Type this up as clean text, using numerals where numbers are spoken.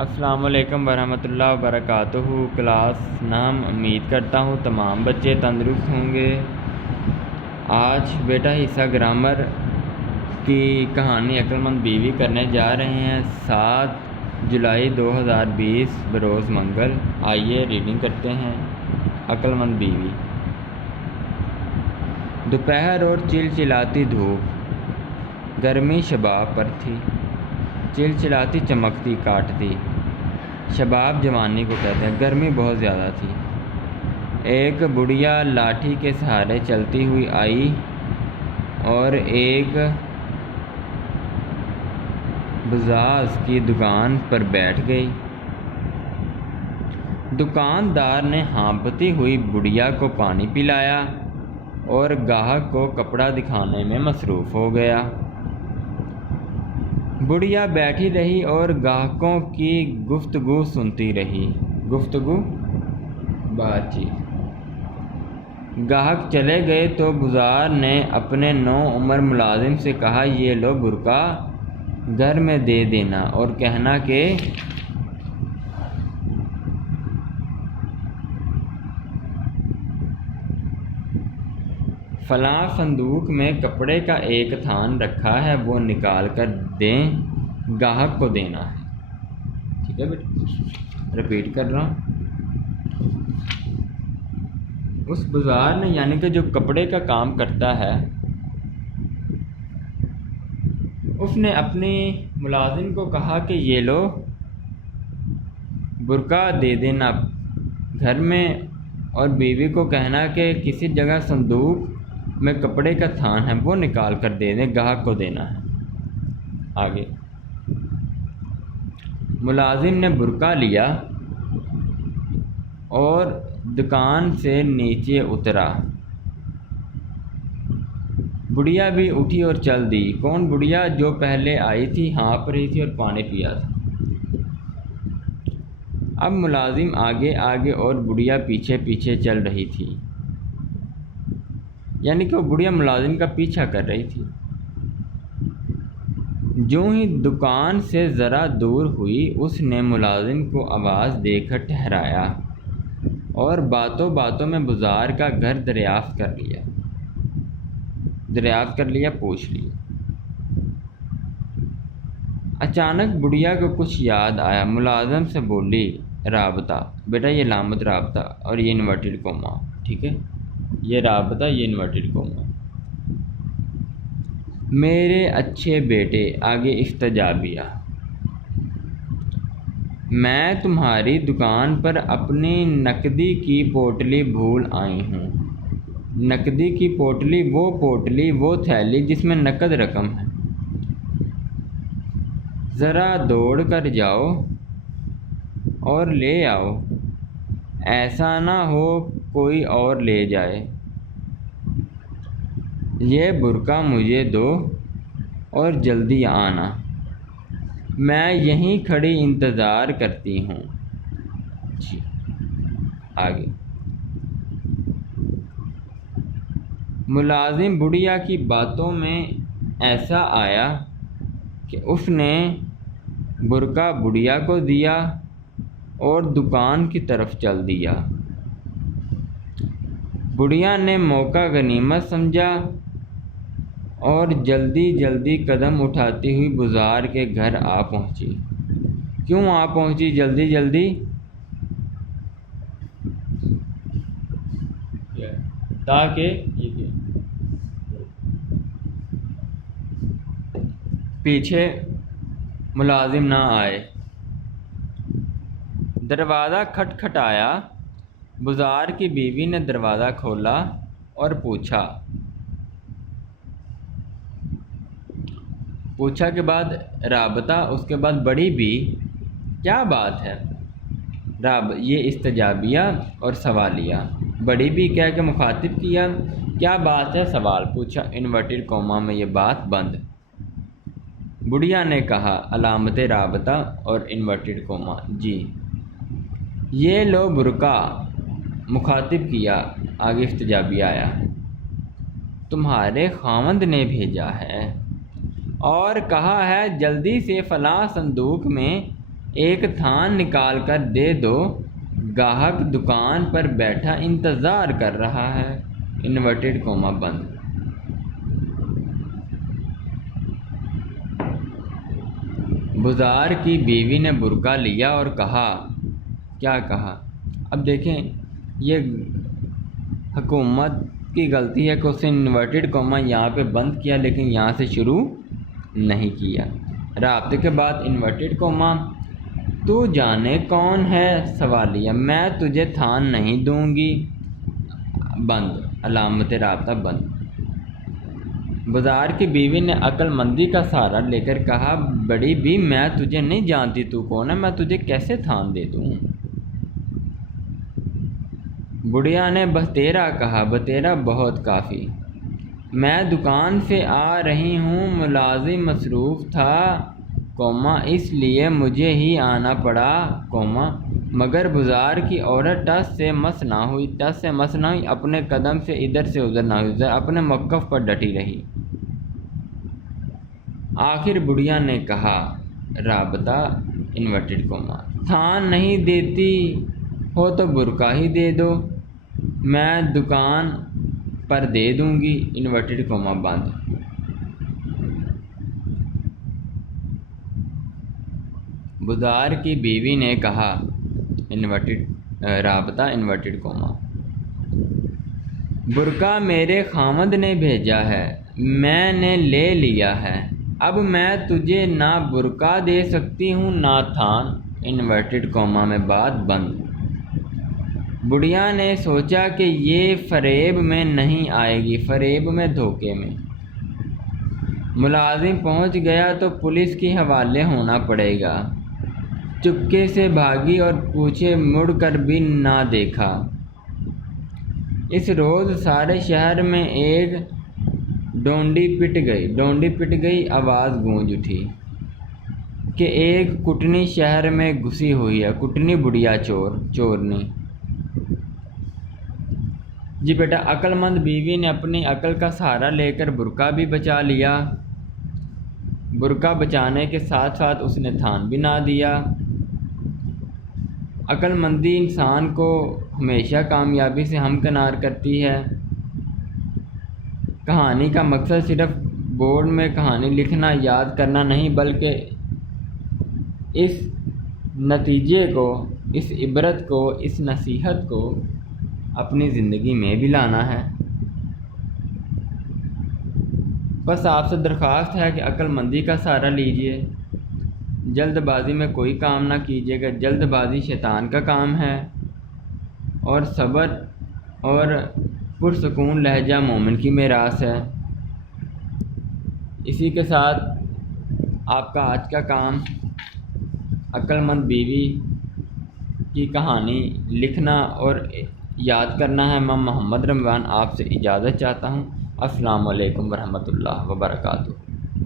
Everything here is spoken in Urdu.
السلام علیکم ورحمۃ اللہ وبرکاتہ۔ کلاس نام امید کرتا ہوں تمام بچے تندرست ہوں گے۔ آج بیٹا حصہ گرامر کی کہانی عقل مند بیوی کرنے جا رہے ہیں 7 جولائی 2020 بروز منگل۔ آئیے ریڈنگ کرتے ہیں۔ عقل مند بیوی۔ دوپہر اور چلچلاتی دھوپ، گرمی شباب پر تھی، چلچلاتی چمکتی کاٹتی۔ شباب جوانی کو کہتے ہیں۔ گرمی بہت زیادہ تھی۔ ایک بڑھیا لاٹھی کے سہارے چلتی ہوئی آئی اور ایک بزاز کی دکان پر بیٹھ گئی۔ دکاندار نے ہانپتی ہوئی بڑھیا کو پانی پلایا اور گاہک کو کپڑا دکھانے میں مصروف ہو گیا۔ بڑھیا بیٹھی رہی اور گاہکوں کی گفتگو سنتی رہی۔ گفتگو، بات چیت۔ گاہک چلے گئے تو بزار نے اپنے نوعمر ملازم سے کہا، یہ لو برقع گھر میں دے دینا اور کہنا کہ فلاں صندوق میں کپڑے کا ایک تھان رکھا ہے، وہ نکال کر دیں، گاہک کو دینا ہے۔ ٹھیک ہے بیٹا، رپیٹ کر رہا ہوں۔ اس بازار نے، یعنی کہ جو کپڑے کا کام کرتا ہے، اس نے اپنی ملازم کو کہا کہ یہ لو برقع دے دینا گھر میں، اور بیوی کو کہنا کہ کسی جگہ صندوق میں کپڑے کا تھان ہے، وہ نکال کر دے دیں، گاہک کو دینا ہے۔ آگے، ملازم نے برقع لیا اور دکان سے نیچے اترا۔ بڑھیا بھی اٹھی اور چل دی۔ کون بڑھیا؟ جو پہلے آئی تھی، ہانپ رہی تھی اور پانی پیا تھا۔ اب ملازم آگے آگے اور بڑھیا پیچھے پیچھے چل رہی تھی، یعنی کہ وہ بڑھیا ملازم کا پیچھا کر رہی تھی۔ جو ہی دکان سے ذرا دور ہوئی، اس نے ملازم کو آواز دے کر ٹھہرایا اور باتوں باتوں میں بازار کا گھر دریافت کر لیا، پوچھ لیا۔ اچانک بڑھیا کو کچھ یاد آیا، ملازم سے بولی، رابطہ۔ بیٹا یہ علامت رابطہ اور یہ انورٹڈ کوما، ٹھیک ہے، یہ رابطہ، یہ انورٹڈ کوما۔ میرے اچھے بیٹے، آگے افتجابیہ، میں تمہاری دکان پر اپنی نقدی کی پوٹلی بھول آئی ہوں۔ نقدی کی پوٹلی، وہ تھیلی جس میں نقد رقم ہے۔ ذرا دوڑ کر جاؤ اور لے آؤ، ایسا نہ ہو کوئی اور لے جائے۔ یہ برقع مجھے دو اور جلدی آنا، میں یہیں کھڑی انتظار کرتی ہوں۔ جی آگے، ملازم بڑھیا کی باتوں میں ایسا آیا کہ اس نے برقع بڑھیا کو دیا اور دکان کی طرف چل دیا۔ بڑھیا نے موقع غنیمت سمجھا اور جلدی جلدی قدم اٹھاتی ہوئی بازار کے گھر آ پہنچی۔ کیوں آ پہنچی جلدی جلدی؟ تاکہ پیچھے ملازم نہ آئے۔ دروازہ کھٹکھٹایا۔ بازار کی بیوی نے دروازہ کھولا اور پوچھا کے بعد رابطہ، اس کے بعد بڑی بھی، کیا بات ہے؟ یہ استجابیہ اور سوالیہ۔ بڑی بھی کہہ کے مخاطب کیا، کیا بات ہے؟ سوال پوچھا، انورٹڈ کوما میں یہ بات بند۔ بڑھیا نے کہا، علامت رابطہ اور انورٹڈ کوما، جی۔ یہ لو برقع، مخاطب کیا، آگے استجابیہ آیا، تمہارے خاوند نے بھیجا ہے اور کہا ہے جلدی سے فلاں صندوق میں ایک تھان نکال کر دے دو، گاہک دکان پر بیٹھا انتظار کر رہا ہے، انورٹڈ کوما بند۔ بزار کی بیوی نے برقع لیا اور کہا، کیا کہا؟ اب دیکھیں یہ حکومت کی غلطی ہے کہ اس نے انورٹڈ کوما یہاں پہ بند کیا لیکن یہاں سے شروع نہیں کیا۔ رابطے کے بعد انورٹڈ کوما، تو جانے کون ہے سوالیہ، میں تجھے تھان نہیں دوں گی، بند، علامت رابطہ بند۔ بازار کی بیوی نے عقل مندی کا سہارا لے کر کہا، بڑی بھی میں تجھے نہیں جانتی، تو کون ہے، میں تجھے کیسے تھان دے دوں؟ بڑھیا نے بتیرا کہا، بتیرا بہت کافی، میں دکان سے آ رہی ہوں، ملازم مصروف تھا، کوما اس لیے مجھے ہی آنا پڑا، کوما، مگر بازار کی عورت ٹس سے مس نہ ہوئی، ٹس سے مس نہ ہوئی، اپنے قدم سے ادھر سے ادھر نہ ہوئی، اپنے موقف پر ڈٹی رہی۔ آخر بڑھیا نے کہا، رابطہ انورٹڈ کوما، تھان نہیں دیتی ہو تو برقع ہی دے دو، میں دکان پر دے دوں گی، انورٹڈ کوما بند۔ بزار کی بیوی نے کہا، رابطہ انورٹڈ کوما، برقع میرے خامد نے بھیجا ہے، میں نے لے لیا ہے، اب میں تجھے نہ برقع دے سکتی ہوں نہ تھان، انورٹڈ کوما میں بات بند۔ بڑھیا نے سوچا کہ یہ فریب میں نہیں آئے گی، فریب میں، دھوکے میں۔ ملازم پہنچ گیا تو پولیس کے حوالے ہونا پڑے گا، چپکے سے بھاگی اور پوچھے مڑ کر بھی نہ دیکھا۔ اس روز سارے شہر میں ایک ڈونڈی پٹ گئی، آواز گونج اٹھی کہ ایک کٹنی شہر میں گھسی ہوئی ہے، کٹنی بڑھیا چورنی۔ جی بیٹا، عقل مند بیوی نے اپنی عقل کا سہارا لے کر برقع بھی بچا لیا، برقع بچانے کے ساتھ ساتھ اس نے تھان بھی نہ دیا۔ عقل مندی انسان کو ہمیشہ کامیابی سے ہمکنار کرتی ہے۔ کہانی کا مقصد صرف بورڈ میں کہانی لکھنا، یاد کرنا نہیں، بلکہ اس نتیجے کو، اس عبرت کو، اس نصیحت کو اپنی زندگی میں بھی لانا ہے۔ بس آپ سے درخواست ہے کہ عقل مندی کا سہارا لیجئے، جلد بازی میں کوئی کام نہ کیجیے گا، جلد بازی شیطان کا کام ہے، اور صبر اور پرسکون لہجہ مومن کی میراث ہے۔ اسی کے ساتھ آپ کا آج کا کام عقل مند بیوی کی کہانی لکھنا اور یاد کرنا ہے۔ میں محمد رمضان آپ سے اجازت چاہتا ہوں۔ السلام علیکم ورحمۃ اللہ وبرکاتہ۔